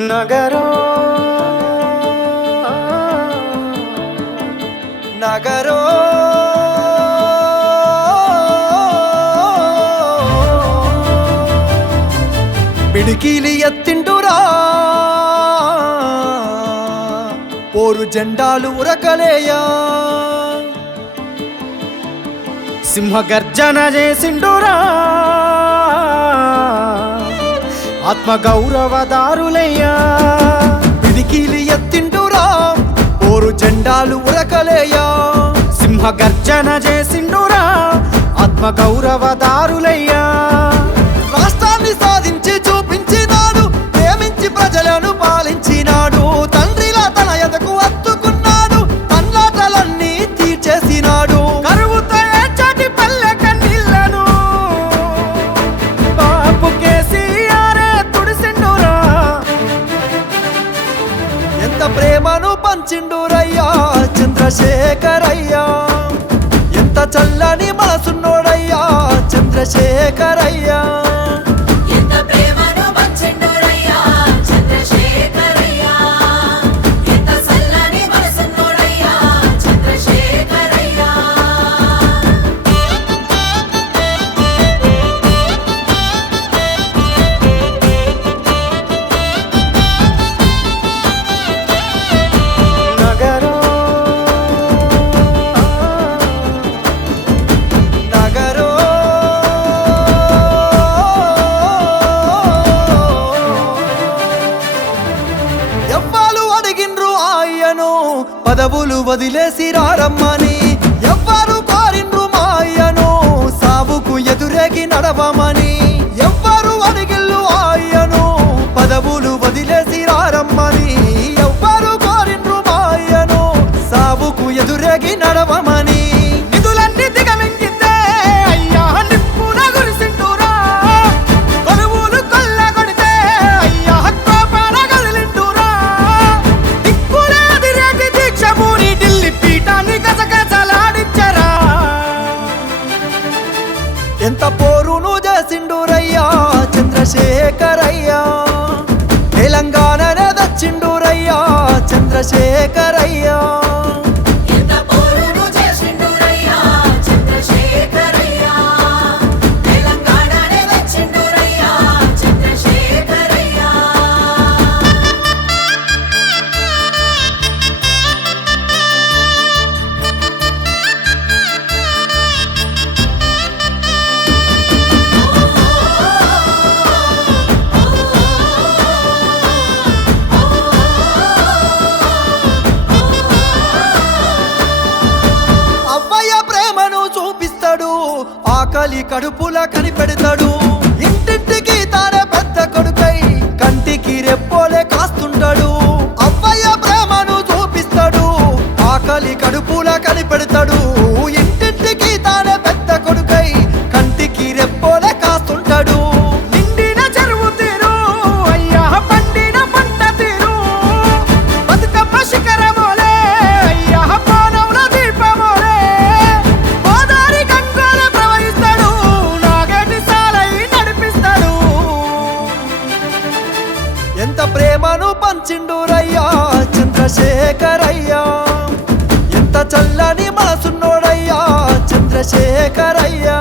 నగరో నగరో పిడికిలి ఎత్తిండురా పోరు జెండాలు ఉరకలేయా సింహగర్జన చేసిండురా ఆత్మగౌరవదారులయ్యా పిడికిలి ఎత్తిండురా పోరు జెండాలు ఉరకలేయా సింహగర్జన చేసిండురా ఆత్మగౌరవదారులయ్యా రాష్ట్రాన్ని సాధించి చూపించినాడు ప్రేమించి ప్రజలను పాలించినాడు తండ్రిలా తన ఎదకు అత్తుకున్నాడు తన్లాటలన్నీ తీర్చేసినాడు కరువుతో ఏడ్చటి పల్లె కన్నీళ్లను బాపు కేసీఆరే తుడిసిండురా ఎంత ప్రేమను పంచిండురయ్యా చంద్రశేఖరయ్యా ఎంత చల్లని మనసున్నోడయ్యా చంద్రశేఖరయ్యా పదవులు వదిలేసి రారమ్మని ఎవ్వరు కోరిండ్రు మాయను సావుకు ఎదురేగి నడవమని ఎవ్వరు అడిగిల్లు ఆయను పదవులు వదిలేసి రారమ్మని ఎవ్వరు కోరిండ్రు మాయను సావుకు ఎదురేగి నడవమని నిధులన్నీ దిగమింగితే అయ్యా నిప్పున గురిసిండురా కొలువులు కొల్లగొడితే అయ్యా కోపాన కదిలిండురా దిక్కులే అదిరేగి దీక్షమూని ఢిల్లీ పీఠాన్ని గజగజలాడించరా ఎంత పోరును చేసిండురయ్యా చంద్రశేఖరయ్యా తెలంగాణనే దచ్చిండురయ్యా చంద్రశేఖరయ్యా ఆకలి కడుపుల కనిపెడతాడు ఇంటింటికి తానే పెద్ద కొడుకై కంటికి రెప్పోలే కాస్తుంటాడు అవ్వయ్య ప్రేమను చూపిస్తాడు ఆకలి కడుపుల కనిపెడతాడు ఇంటింటికి తానే పెద్ద కొడుకై కంటికి రెప్పోలే కాస్తుంటాడు నిండిన చెరువు తీరు అయ్యా పండిన పంట తీరు బతుకమ్మ శిఖరమోలే అయ్యా పోనవుల దీపమోలే గోదారి గంగోల ప్రవహిస్తాడు నాగటి సాలై నడిపిస్తాడు ఎంత ప్రేమను పంచిండురయ్యా చంద్రశేఖరయ్యా ఎంత చల్లని మనసున్నోడయ్యా చంద్రశేఖరయ్యా